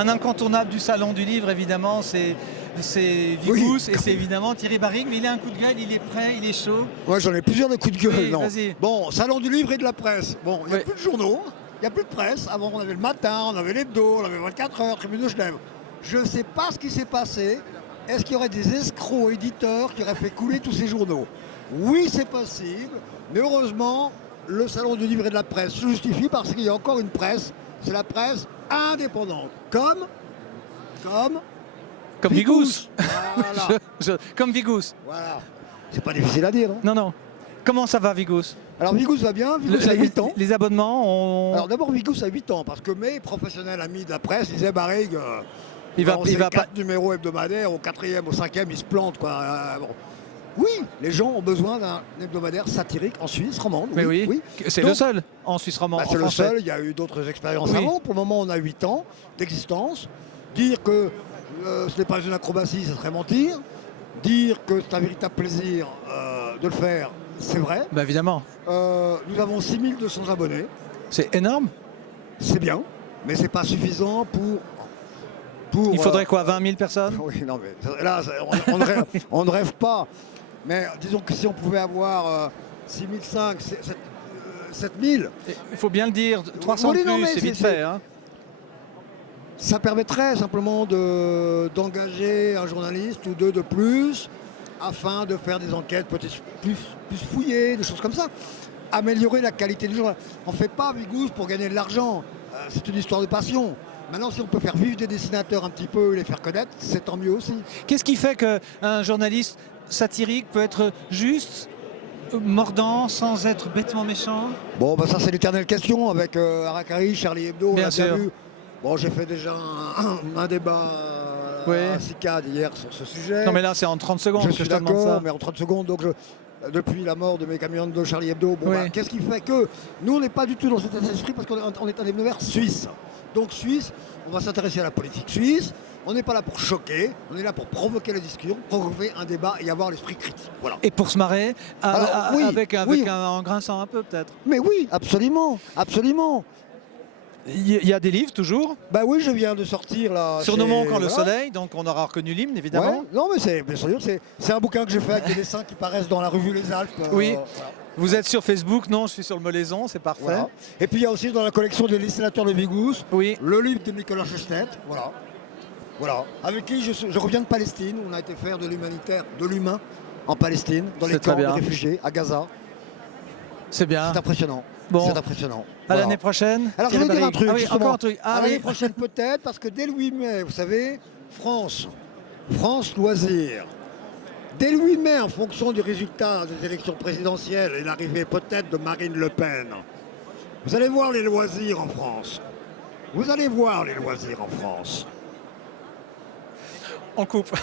un incontournable du Salon du Livre, évidemment, c'est Vigous et c'est évidemment Thierry Barrigue. Mais il a un coup de gueule, il est prêt, il est chaud. Ouais, j'en ai plusieurs de coups de gueule. Oui, Non. vas-y. Bon, Salon du Livre et de la presse. Bon, il n'y a Oui. plus de journaux, il n'y a plus de presse. Avant, on avait le matin, on avait l'hebdo, on avait 24 heures, Tribune de Genève. Je ne sais pas ce qui s'est passé. Est-ce qu'il y aurait des escrocs éditeurs qui auraient fait couler tous ces journaux? Oui, c'est possible, mais heureusement, le Salon du Livre et de la presse se justifie parce qu'il y a encore une presse, c'est la presse indépendante, comme Vigous. Voilà. Comme Vigous. Voilà. C'est pas difficile à dire, non? Non, non. Comment ça va, Vigous? Alors Vigous va bien, Vigous a 8 ans. Les abonnements, Alors d'abord Vigous a 8 ans, parce que mes professionnels amis de la presse disaient Barrigue, il va 4 numéros hebdomadaires, au 4e, au 5e, il se plante, quoi. Bon. Oui, les gens ont besoin d'un hebdomadaire satirique en Suisse romande. Mais oui. C'est le seul en Suisse romande. C'est le seul, il y a eu d'autres expériences avant. Pour le moment, on a 8 ans d'existence. Dire que ce n'est pas une acrobatie, ce serait mentir. Dire que c'est un véritable plaisir de le faire, c'est vrai. Bah évidemment. Nous avons 6200 abonnés. C'est énorme. C'est bien, mais c'est pas suffisant pour il faudrait quoi, 20 000 personnes? Oui, non, mais là, on ne rêve pas. Mais disons que si on pouvait avoir 6 500, 7 000... Il faut bien le dire, 300 oui, plus, c'est vite fait. Hein. Ça permettrait simplement d'engager un journaliste ou deux de plus afin de faire des enquêtes peut-être plus fouillées, des choses comme ça. Améliorer la qualité du journal. On ne fait pas Vigous pour gagner de l'argent. C'est une histoire de passion. Maintenant, si on peut faire vivre des dessinateurs un petit peu et les faire connaître, c'est tant mieux aussi. Qu'est-ce qui fait qu'un journaliste satirique peut être juste, mordant, sans être bêtement méchant? Bon, bah ça c'est l'éternelle question avec Harakiri, Charlie Hebdo, bien on a sûr. bien vu. Bon, j'ai fait déjà un débat à CICAD hier sur ce sujet. Non mais là c'est en 30 secondes je suis d'accord, mais en 30 secondes, donc depuis la mort de mes camions de Charlie Hebdo, bon, bah, qu'est-ce qui fait que nous on n'est pas du tout dans cet esprit parce qu'on est un hebdomadaire suisse. Donc Suisse, on va s'intéresser à la politique suisse. On n'est pas là pour choquer, on est là pour provoquer la discussion, provoquer un débat et avoir l'esprit critique. Voilà. Et pour se marrer, avec en grinçant un peu peut-être. Mais oui, absolument, absolument. Il y a des livres toujours. Bah oui, je viens de sortir là. Surnommons quand le soleil, donc on aura reconnu l'hymne évidemment. Ouais, non mais c'est un bouquin que j'ai fait avec des dessins qui paraissent dans la revue Les Alpes. Oui. Voilà. Vous êtes sur Facebook, non, je suis sur le Molaison, c'est parfait. Voilà. Et puis il y a aussi dans la collection des dessinateurs de Vigous, le livre de Nicolas Chestet, voilà. Avec qui je reviens de Palestine, on a été faire de l'humanitaire, de l'humain en Palestine, dans les camps de réfugiés, à Gaza. C'est bien. C'est impressionnant. Bon. C'est impressionnant. À l'année prochaine. Alors je vais dire un truc, encore un truc. À l'année prochaine peut-être, parce que dès le 8 mai, vous savez, France Loisirs. Dès le 8 mai, en fonction du résultat des élections présidentielles et l'arrivée peut-être de Marine Le Pen, vous allez voir les loisirs en France. Vous allez voir les loisirs en France. On coupe.